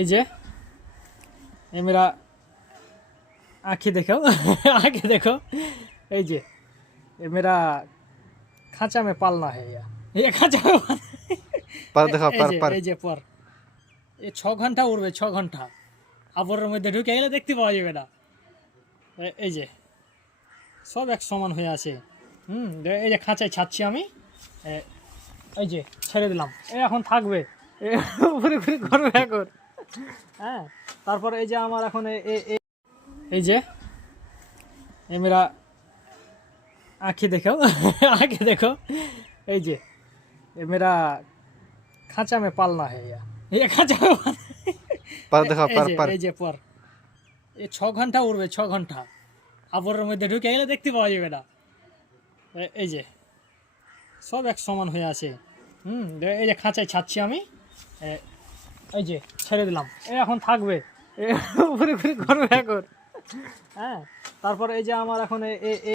এই যে ये मेरा आँखें देखो आँखें देखो এই যে ये मेरा खांचा में पालना है ये खांचा में पर देखो पर এই যে পর এই 6 ঘন্টা উড়বে 6 ঘন্টা আবরের মধ্যে ঢুকে গেলে দেখতে পাওয়া যাবে না এই যে সব এক সমান হয়ে আছে এই যে খাঁচায় ছাড়ছি আমি এই যে ছেড়ে দিলাম এখন থাকবে উপরে উপরে করবে এখন হ্যাঁ তারপর এই যে আমার এখন এই যে ये मेरा आँखें देखो आँखें देखो এই যে ये मेरा खांचा में पालना है ये खांचा में पर देखो पर এই যে পর এই 6 ঘন্টা উড়বে 6 ঘন্টা আবরের মধ্যে ঢুকে গেলে দেখতে পাওয়া যাবে না এই যে সব এক সমান হয়ে আছে এই যে খাঁচায় ছাড়ছি আমি এই যে ছেড়ে দিলাম এখন থাকবে উপরে উপরে করবে এখন হ্যাঁ তারপর এই যে আমার এখন